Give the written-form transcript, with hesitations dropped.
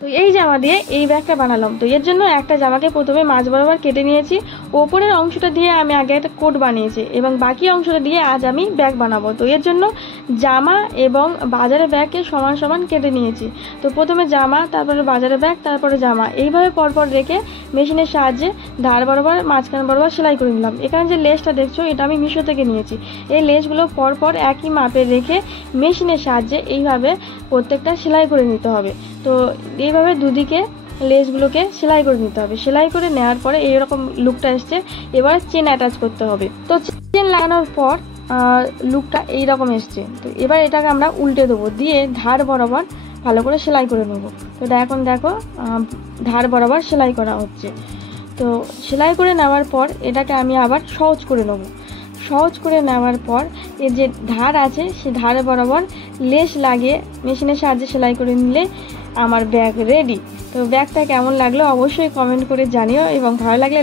তো এই জামা দিয়ে এই ব্যাগটা বানালাম। তো এর জন্য একটা জামাকে প্রথমে মাঝ বরাবর কেটে নিয়েছি, ওপরের অংশটা দিয়ে আমি আগে একটা কোট বানিয়েছি এবং বাকি অংশটা দিয়ে আজ আমি ব্যাগ বানাবো। তো এর জন্য জামা এবং বাজারের ব্যাগকে সমান সমান কেটে নিয়েছি। তো প্রথমে জামা, তারপরে বাজারের ব্যাগ, তারপরে জামা, এইভাবে পরপর রেখে মেশিনের সাহায্যে ধার বরাবর মাঝখান বরাবর সেলাই করে নিলাম। এখানে যে লেসটা দেখছো এটা আমি মিশো থেকে নিয়েছি। এই লেসগুলো পরপর একই মাপে রেখে মেশিনের সাহায্যে এইভাবে প্রত্যেকটা সেলাই করে নিতে হবে। তো এইভাবে দুদিকে লেসগুলোকে সেলাই করে নিতে হবে। সেলাই করে নেওয়ার পরে এইরকম লুকটা এসছে। এবার চেন অ্যাটাচ করতে হবে। তো চেন লাগানোর পর লুকটা এইরকম এসছে। তো এবার এটাকে আমরা উল্টে দেবো, দিয়ে ধার বরাবর ভালো করে সেলাই করে নেব। তো এখন দেখো ধার বরাবর সেলাই করা হচ্ছে। তো সেলাই করে নেওয়ার পর এটাকে আমি আবার সহজ করে নেব। সহজ করে নেওয়ার পর এর যে ধার আছে সে ধারে বরাবর লেস লাগিয়ে মেশিনের সাহায্যে সেলাই করে নিলে আমার ব্যাগ রেডি। তো ব্যাগটা কেমন লাগলো অবশ্যই কমেন্ট করে জানিও এবং ভালো লাগলে